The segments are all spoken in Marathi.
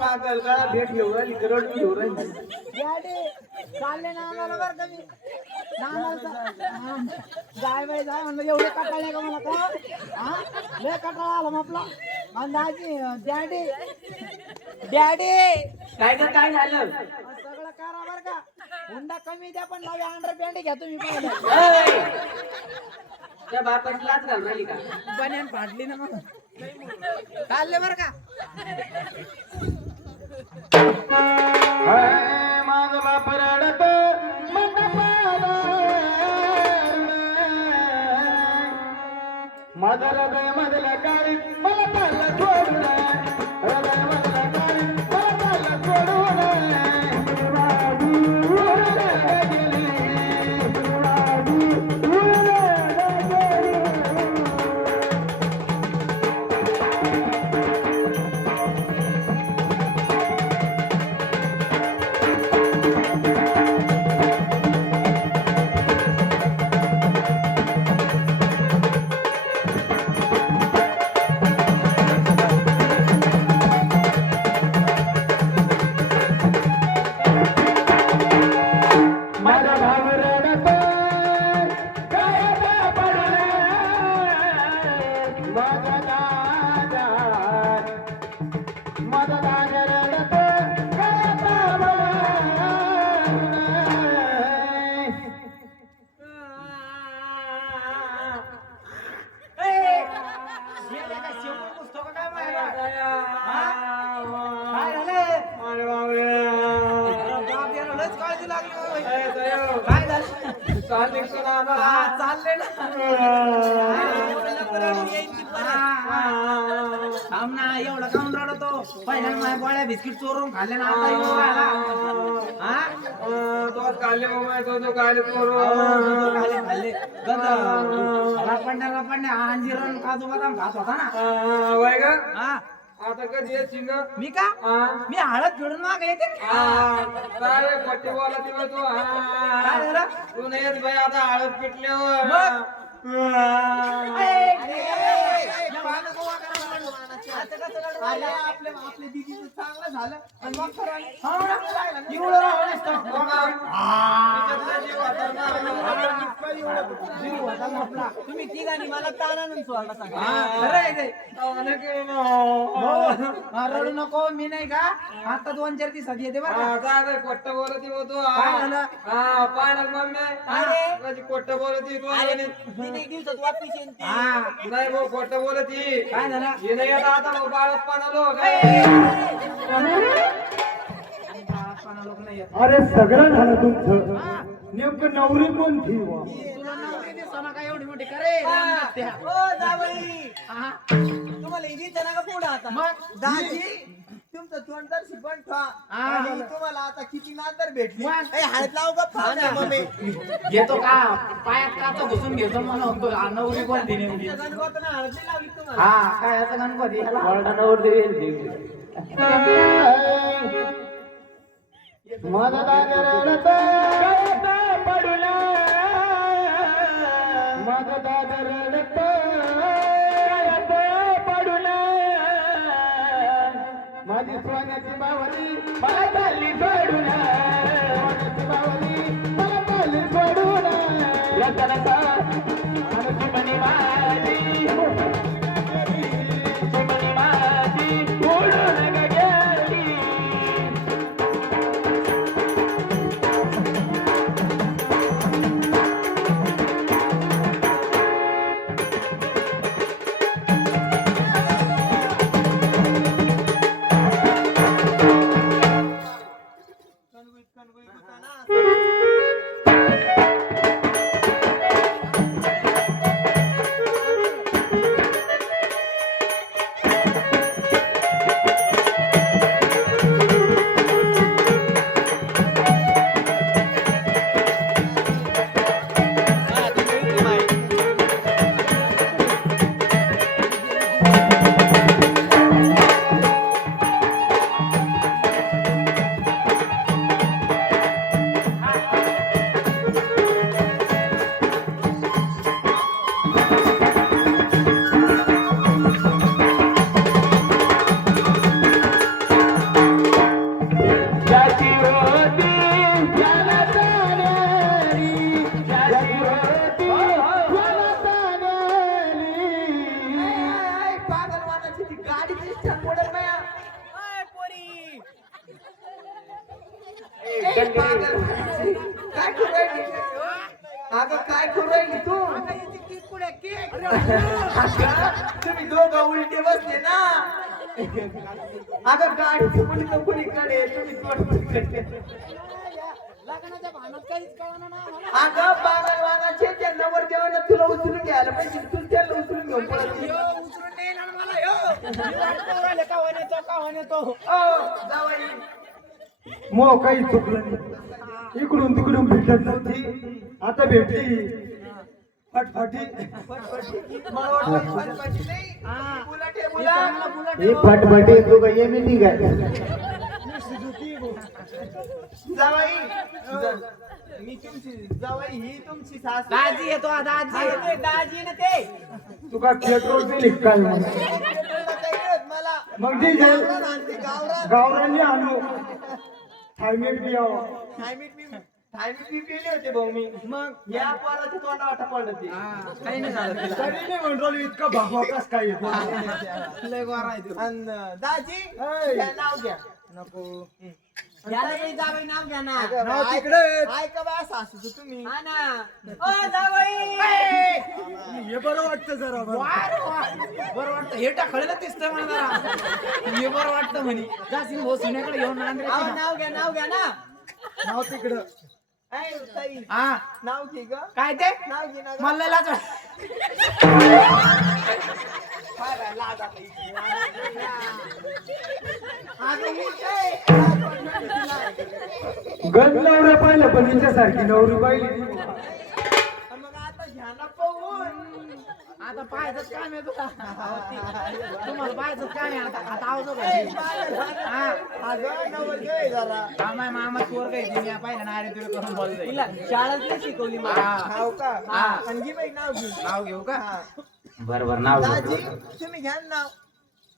पागल का भेट घेऊन राहिली करोड घेऊन राहिली चालले ना आम्हाला बरं का मी जाय बाई जाय म्हणलं एवढे कटाळे का मला का हा लय कटाळा आला मग आपला अंदाजी डॅडी डॅडी काय ग काय झालं सगळं करा बरं का हुंडा कमी द्या पण नवे अंडर पॅन्ट घ्या तुम्ही पहिले त्या बापाची लाच घालून राहिली का बन्यान फाडली ना मग चालले बरं का माझं बाप रडत माझं हृदय मधलं काळी मला चाललं सोडून हृदय मधलं काळी मला चाललं सोडून चालले ना एवढा काऊन रडतो पहिल्या माझ्या गोळ्या बिस्किट चोरून खाल्ले ना आता येऊन राहिला तो काले मग तो काले खाल्ले रपंड्या अंजीर काजू बदाम खात होता ना वय ग हा आता कधी येत शिंग मी का मी हळद फिरून माग येते अरे खोटी बोला तिला तू काय झालं? तू नाही येत बाई आता हळद पिटल्यावर मग? आपल्या दिदीचं चांगलं झालं आणि मग तुम्ही तिघांनी मला तानानंद सोडला रडू नको मी नाही का आता 2-4 दिवसात येते बरं कोट्ट बोलत होतो काय झालं? हा पाय ना मम्मी कोट्ट बोलत तू दिवसात वापिस येईन नाही भाऊ खोट बोलत काय झालं? ही नाही आता आता भाऊ बाळच पाणालो अरे सगळं झालं तुमचं नेमकं नवरी कोणती तुला नवरी दिसना का एवढी मोठी करे तुम्हाला इथे का पुढे आता मग दाजी तुमचं तोंड तर शिकवण ठेवा आणि तुम्हाला आता किती नातर भेटली मग? ए, हळद लावू का पाहुण्या मम्मी घेतो का पायात काचा घुसून घेतो मला होतो नवरी कोणती नेमकी गणगोतानं हळद नाही लावली तुम्हाला हा काय असं गणपती माझी सोन्याची बावली मला चालली सोडून सोन्याची बावली मला चालली सोडून चिमणी माझी उडून गेली ए, पागल. काय करू राहिली? अगं काय करू राहिली तू? अगं, तुम्ही दोघं उलटे बसले ना. अगं गाडी मुलगा कुणीकडे तुम्ही कोणीकडे. लग्नाच्या भानात काहीच कळणार नाही मला. अगं पागलवानाचे त्या नवर देवाने तुला उचलून घ्यायला पाहिजे. तू त्याला उचलून घेऊन पळाली. उचलून नेईल आणि मला मी वाट पाहू राहिले, कावा नेतो. जावई मो काही चुकलं नाही. इकडून तिकडून भेटत नव्हती, आता भेटली. फटफटी मला वाटलं फटफटी नाही. हा. बुलेट आहे, हे बुलेट. चांगला बुलेट ही आहे. फटफटी तू काय येमिती काय? जावई मी तुमची जावई ही तुमची सासू दाजी येतो दाजी दाजी ना ते तू का पेट्रोल दिली काय मग? मला मग ती जाईल गावरान आणते, गावरान. गावरांनी आणू थायमेट बी यावं. थायमीट मी पेले होते भाऊ मी. मग या पोराच्या तोंडा वाटा पडलं ते. काही नाही झालं तिला. तरी नाही म्हणतो इतका भागवा कस काय येतो. लय गोरा आहे तो. अन दाजी ऐ. घ्या, नाव घ्या. नको याला काही जावई नाव घ्या ना. नाव तिकडे. ऐका बा सासूचं तुम्ही. हा ना. ओ जावई हे बरं वाटतं जरा बरं. बरं वाटतं हे टाकळेला दिसतंय मला जरा. हे बरं वाटतं म्हणे जाशील भाऊ सुनेकडे घेऊन नाव घ्या ना. नाव तिकडं. ऐ, ताई, हा नाव घे ग. काय ते नाव घे ना ग. मला लय लाज फार लाज आता इथे. अगं उठ, ऐ. गंज नवरा पाहिलं पण हिच्यासारखी नवरी पाहिली. अन मग आता घ्या ना पळवून. आता पाहायचंच काम आहे तुला. तुम्हाला पाहायचंच काम आहे आता आवाज ऐ, अगं नवरदेव आहे जरा. मामा पोर काही मी पाहिलं ना अरे तुला करून बोलतोय शाळेत शिकवली नाव का? हा. अंगी बाई नाव घे. नाव घेऊ का हा. बरोबर नाव दाजी तुम्ही घ्या ना नाव.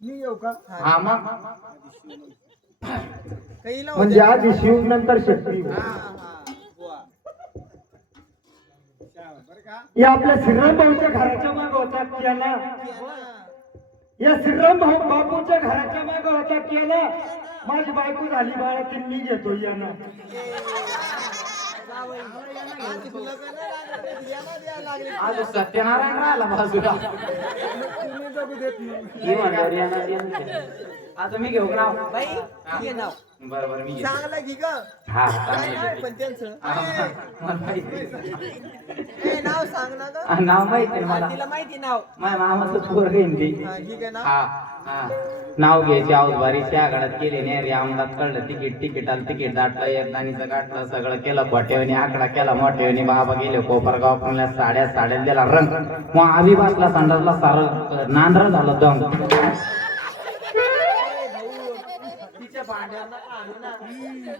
मी येऊ का? हा मग काही लावू म्हणजे द्या. आधी शिव नंतर शक्ती. बुवा. या आपल्या श्रीराम भाऊच्या घराच्या मागे होता कियाना. घ्या ना. या श्रीराम भाऊ बापूच्या घराच्या मागे होता कियाना. माझी बायको झाली बाळा ती मी घेतो याना. आधी तुला का नाही लागलं? घ्या ना, द्या लागले. आज सत्यनारायण राहिला बाजूला तुम्ही जगू देत नाही. हे म्हणल्यावर येणार येणार. आता मी घेऊ का नाव बाई घे नाव बरोबर मी घेतो. चांगलं घे ग. हा काय नाव आहे पण त्यांचं? मला माहिती ए, नाव सांग ना ग. नाव माहिती आहे मला तिला माहिती नाव. माझ्या मामाचं पोर घेईन ती हा, घे ग नाव. हा नाव घ्यायचे आऊसबारी त्या आघाड्यात केले नाही रे आमदात कळलं तिकीट दाटलं एकदाणीचं गाठलं सगळं केलं खोट्यावनी आकडा केला मोठ्यावनी बाबा गेले कोपरगाव पुण्याला साड्या दिला रंग मग आधी बसला संडासला सारं नांदर झालं दम. तिच्या भांड्यांना आणू ना.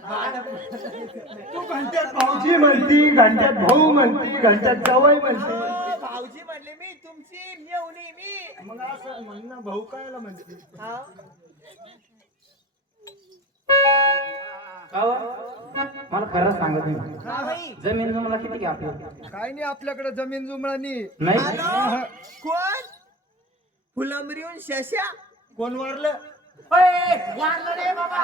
भांड्या- तू घंट्यात भाऊजी म्हणती, घंट्यात भाऊ म्हणती, घंट्यात जावई म्हणती. भाऊजी म्हणले मी तुमची मेवणी मी. मग असं म्हण ना भाऊ कायला म्हणते. हा? मला खरं सांगत नाही हा बाई. जमीन तुम्हाला किती घ्या आपलं काय नाही आपल्याकडे जमीन जुमळानी. नाही हॅलो? कोण? फुलंबरीहून शशा. कोण वारलं? वाढलं रे बाबा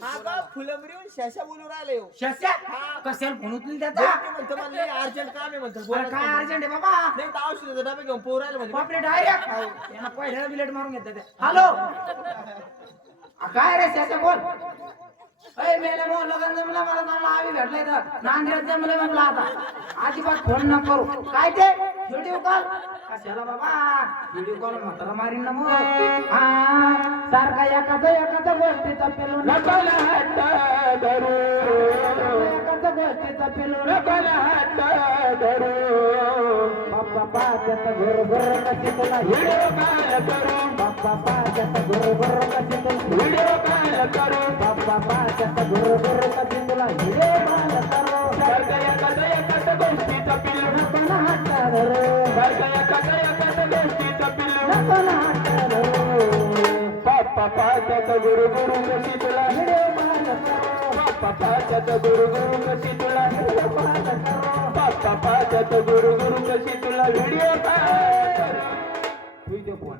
हा का फुलंबरीहून शशा बोलू राहिले हो. शस्या कशाला फोन उचलून ते त्याचा म्हणतो मला अर्जंट काम आहे म्हणतो. अरे बोला काय ना. अर्जंट आहे बाबा नाही तर औषधाचा डबा घेऊन पोर राहिले म्हणजे. बापरे डायरेक्ट यांना पहिल्याला बिलेट मारून घेतात ते. हॅलो काय रे शस्या बोल अय मेले मो लगन जमलं मला चांगला आवी भेटलाय तर नांदेड जमलं म्हणलं आता अजिबात फोन न करू काय ते व्हिडिओ कॉल कशाला बाबा व्हिडिओ कॉल म्हातारा मारीन ना मग हा सारखा एकाचा गोष्टीचा पेलो नकल हात धरू, एकाचा गोष्टीचा पेलो नकल हात धरू. बाप्पा पाच्याचा घोर कशी तुला व्हिडिओ कॉल करू, बाप्पा पाच्याचा घोर कशी तुला व्हिडिओ कॉल करू. बाप्पा पाच्याचा घोर कशी तुला हिरे माल करो सारखं एकाच गोष्टीचं पिल्लू, नको ना हात धरो सारखं एकाच गोष्टीचं पिल्लू. नको ना हात धरो बाप्पा पाच्यात गुरु गुरु कशी तुला, हिरे माल करो बाप्पा पाच्यात गुरु गुरु कशी तुला, हिरे माल करो बाप्पा पाच्यात गुरु गुरु कशी तुला. व्हिडिओ कॉल तुझे फोन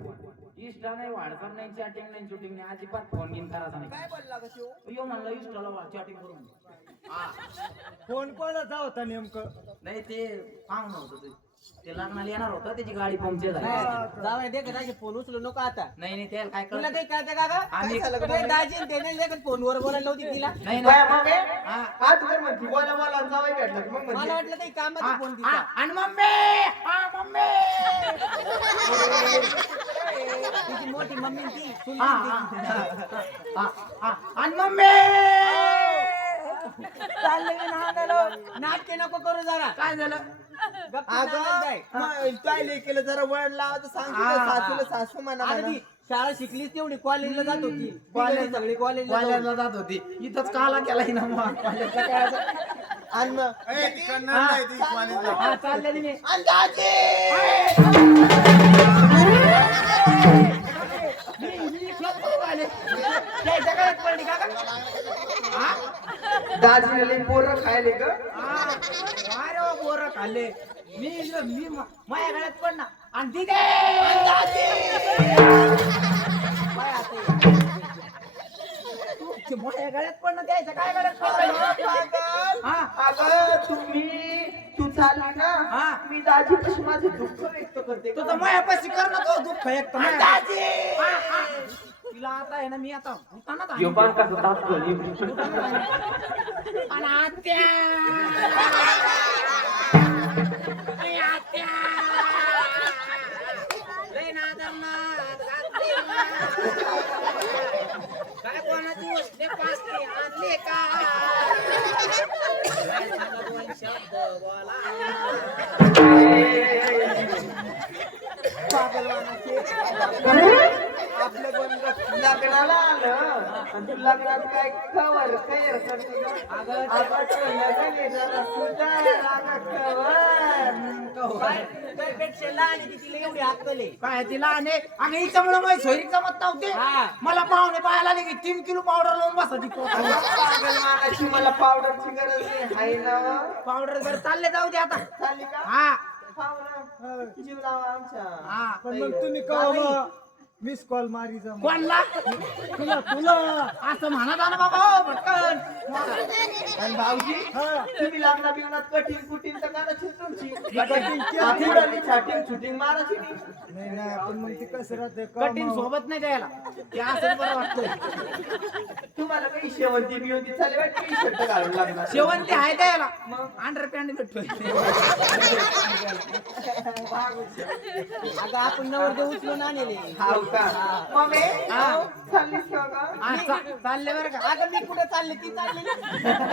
इंस्टा नाही, व्हॉट्सअप नाही, चॅटिंग नाही, शूटिंग नाही, अजिबात फोन घेऊन करायचा नाही. काय बोलला का शिव यो म्हणलं इंस्टाला चॅटिंग करून. हा फोन कोणाचा होता नेमकं? नाही ते पाहुणं होतं ते लग्नाला येणार होतं, त्याची गाडी पंक्चर झाली. जावई दे का फोन उचलू नको आता. नाही नाही त्याला काय तुला कळलं काही कळतं का ग? आम्ही झालं ते दाजी आणि त्याने लगेच फोनवर बोलायला नव्हती तिला. नाही बाय नाही मम्मी हा. आज तर म्हणती बोला बोला जावई भेटला की मग मला म्हणते वाटलं काही हा, कामाचा फोन हा, तिचा. आणि मम्मी हा मम्मी तिची मोठी मम्मी ती हा, हा, हा, आणि मम्मी चालले मी नांदायला. नाटके नको करू जरा. काय झालं गप्प नांदायला जाय. अगं काय केलं जरा वळण लावा तर सांगते ना, सासूला सासू म्हणा आता म्हणा. ती शाळा शिकलीच तेवढी कॉलेजला जात होती. कॉलेज- सगळी कॉलेजला जात कॉलेजला जात होती इथंच काला केला ना मग कॉलेजला काय असं? आणि मग हा चाललेली मी आणि दाजी! दाजीने लई पोरं खायले ग अरे बोर खाल्ले मी माझ्या गळ्यात पडणार आणि तिथे माझ्या गळ्यात पडणं द्यायचं काय गळ्यात पडलं हा अगं तू चालली ना हा. मी दाजी कशी माझं दुःख व्यक्त करते तू तर मायापाशी कर ना तो दुःख एक तर दाजी! तिला आता आहे ना मी आता भूतानात यो पण कसं ताप झाली. आणि आत्या ए, आत्या लय नादरनाद, आत्या. काय कोणाची वसले पासली आणले का काय सांगा दोन शब्द बोला आपलं बंद लग्नाला आलं आणि तू लग्नात काय कवर काय करते ग? अगं तो लग्न आहे जरा सुधार, अगं कवर. त्यापेक्षा लहान आहे ती, तिला एवढी अक्कल आहे. काय तिला आणि अगं हिच्यामुळे माझी सोयरी जमत नव्हते हा. मला पाहुणे पाहायला आले की 3 किलो पावडर लावून बसायची अगं पागल मानाची मला पावडरची गरज नाही हाय ना पावडर जर चालले जाऊ दे आता चालली का हा पाहुणा जीव लावा आमच्या हा पण मग तुम्ही कवा मिस कॉल मारी जा. कोणला तुला असं म्हणा ना बाबा हो, पटकन आणि भाऊजी हा. तुम्ही लग्ना बिग्नात कठीण कुटीन तर करायची तुमची आठवड्याली छाटिंग शूटिंग मारायची नाही नाही नाही पण मग ती कसं राहते कठीण सोबत नाही द्यायला ते असं बरं वाटतं तुम्हाला काही शेवंती बिवंती चालेल टी शर्ट घालून लागणार शेवंती आहे द्यायला अंडर पॅन्ट भेटतोय अगं आपण नवरदेव उचलून आणले. हाव का मम्मी हा. चाललीस का ग? हा, चालले बरं का अगं मी कुठे चालले ती चालली ना.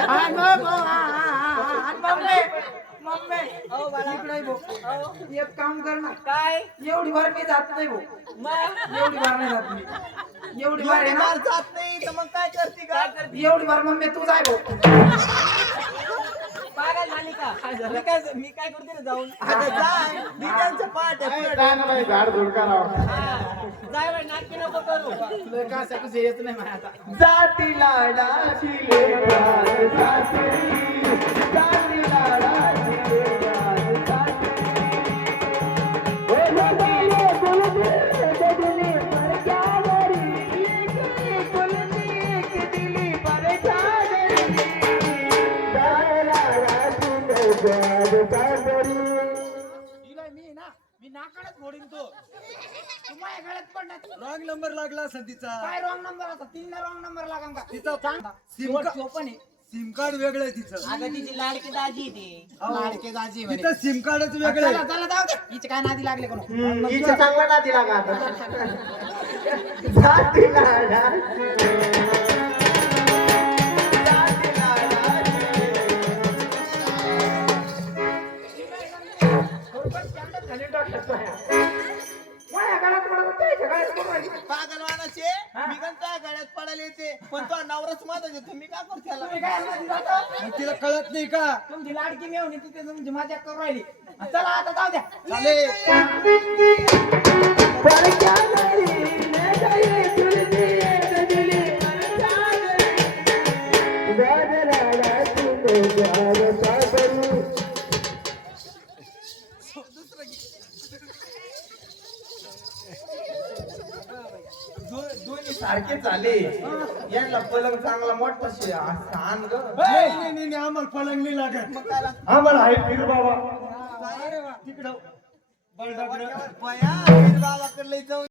हा, मग, हा, हा, हा, हा. आणि मम्मी अहो बाळा. इकडे भाऊ एक काम कर ना काय एवढी भर मी जात नाही भाऊ मग एवढी भर नाही जात मी एवढी भर आहे एवढी ना मार जात नाही तर मग काय करते का एवढी भर मम्मी तू जाय भाऊ पागल झाली का? मी काय करते रे जाऊन? आता जाय दिद्यांच्या पाट्या पुढे झाड झुड करावं. हा. जाय बाई, नाटकी नको करू. तुला काय सांगू येत नाही मला आता जाती लाडाची लेकरात सासरी जाती लाडाची लेकरात सासरी ओ जगले कुलती दिली परचावरी कुलती दिली परचावरी जाती लाडाची लेकरात सासरी तिला मी नाकाडच फोडीन तो तू माझ्या गळ्यात पडणार रॉंग नंबर लागला असेल तिचा. काय रॉंग नंबर आता 3 रॉंग नंबर लागा का तिचा सांग सिम का- पण आहे सिम कार्ड वेगळं आहे तिचं. अगं तिची लाडकी दाजी आहे ती. लाडके दाजी म्हणे तिचं सिम कार्डच वेगळं चला आहे. चला जाऊ दे हिचे काय नादी लागले कोण हिचं चांगलं नादी लागा आता जाती लाडाची जाती लाडाची माझ्या गळ्यात पडत त्याच्या गळ्यात पडत पागल मानाचे मी पण काय गळ्यात पडायला येते पण तो नवराच माझा घेतो मी काय करतो त्याला तुम्ही काय नादी जाता? मग तिला कळत नाही का? तुमची लाडकी मेवणी तिथे तुमची मजा करून राहिली चला आता जाऊ द्या चालेल. सारखे झाले यांना पलंग चांगला मोठा आण ग नाही आम्हाला पलंग नाही लागत मग काय आम्हाला आहे पीर बाबा तिकडं बळडाकडं बाया बाबाकडे जाऊन